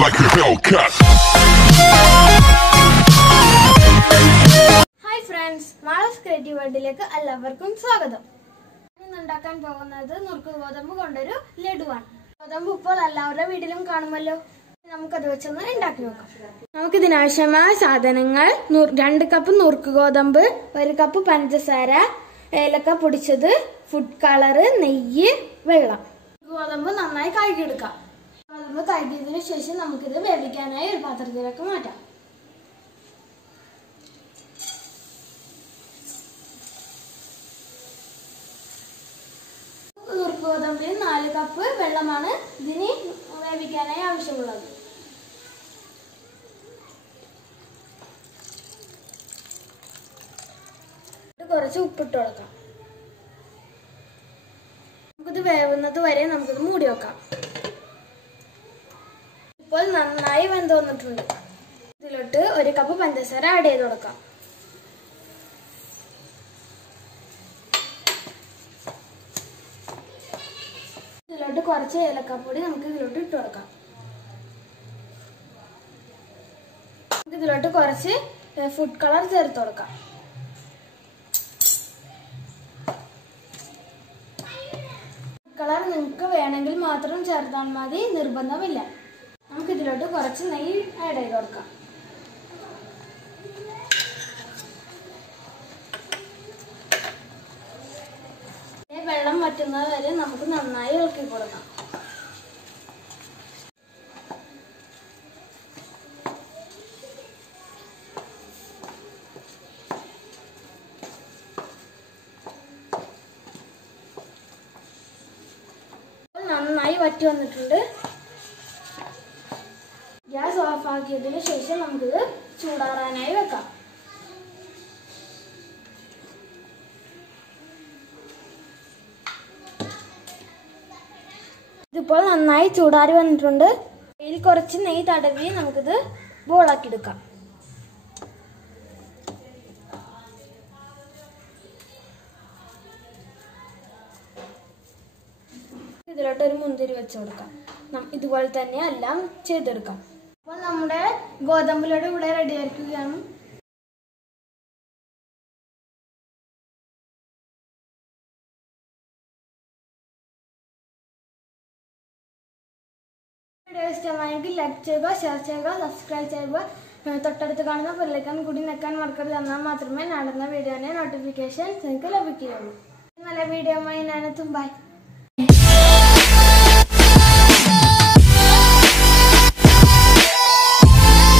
like a Hellcat. Hi friends, Mala's Creative Worldilekku എല്ലാവർക്കും സ്വാഗതം. ഇന്ന് ഉണ്ടാക്കാൻ പോകുന്നത് നുറുക്ക് ഗോതമ്പ് കൊണ്ടൊരു ലഡുവാണ്. ഗോതമ്പ് ഇപ്പോൾ എല്ലാവരുടെ വീട്ടിലും കാണുമല്ലോ. നമുക്കത് വെച്ചൊന്ന് ഉണ്ടാക്കി നോക്കാം. നമുക്ക് ഇതിനാവശ്യമായ സാധനങ്ങൾ 2 കപ്പ് നുറുക്ക് ഗോതമ്പ്, 1 കപ്പ് പഞ്ചസാര, ഏലക്ക പൊടിച്ചത്, ഫുഡ് കളർ, നെയ്യ്, വെള്ളം. ഗോതമ്പ് നന്നായി കഴുകിയെടുക്കാം. ഗോതമ്പ് കഴുകിയതിനു ശേഷം നമുക്കിത് വേവിക്കാനായി ഒരു പാത്രത്തിലേക്ക് മാറ്റാം. നുറുക്ക് ഗോതമ്പിൽ 4 കപ്പ് വെള്ളമാണ് ഇതിന് വേവിക്കാനായി ആവശ്യമുള്ളത്. കുറച്ച് ഉപ്പിട്ട് കൊടുക്കാം. നമുക്കിത് വേവുന്നത് വരെ നമുക്കിത് മൂടി വെക്കാം. ഇപ്പോൾ നന്നായി വെന്ത് വന്നിട്ടുണ്ട്. ഇതിലോട്ട് 1 കപ്പ് പഞ്ചസാര ആഡ് ചെയ്ത് കൊടുക്കാം. ഇതിലോട്ട് കുറച്ച് ഏലക്കാപ്പൊടി നമുക്ക് ഇതിലോട്ട് ഇട്ട് കൊടുക്കാം. ഇതിലോട്ട് കുറച്ച് ഫുഡ് കളർ ചേർത്ത് കൊടുക്കാം. കളർ നിങ്ങൾക്ക് വേണമെങ്കിൽ മാത്രം ചേർത്താൽ മതി, നിർബന്ധമില്ല. നമുക്ക് ഇതിലോട്ട് കുറച്ച് നെയ്യ് ആഡ് ചെയ്ത് കൊടുക്കാം. വെള്ളം വറ്റുന്നത് വരെ നമുക്ക് നന്നായി ഇളക്കി കൊടുക്കാം. നന്നായി വറ്റി വന്നിട്ടുണ്ട്. ഗ്യാസ് ഓഫ് ആക്കിയതിനു ശേഷം നമുക്കിത് ചൂടാറാനായി വെക്കാം. ഇതിപ്പോൾ നന്നായി ചൂടാറി വന്നിട്ടുണ്ട്. ഇതിൽ കുറച്ച് നെയ്യ് തടവി നമുക്കിത് ബോളാക്കി എടുക്കാം. ഇതിലോട്ട് ഒരു മുന്തിരി വെച്ച് കൊടുക്കാം. ഇതുപോലെ തന്നെ എല്ലാം ചെയ്തെടുക്കാം. അപ്പോൾ നമ്മുടെ ഗോതമ്പ് ലഡു ഇവിടെ റെഡി ആയിരിക്കുകയാണ്. വീഡിയോ ഇഷ്ടമായെങ്കിൽ ലൈക്ക് ചെയ്യുക, ഷെയർ ചെയ്യുക, സബ്സ്ക്രൈബ് ചെയ്യുക. തൊട്ടടുത്ത് കാണുന്ന ബെല്ലൈക്കൺ കൂടി ഞെക്കാൻ മറക്കരുത്. എന്നാൽ മാത്രമേ നടന്ന വീഡിയോയുടെ നോട്ടിഫിക്കേഷൻ നിങ്ങൾക്ക് ലഭിക്കുകയുള്ളൂ. നല്ല വീഡിയോയുമായി ഞാനെത്തും. ബൈ.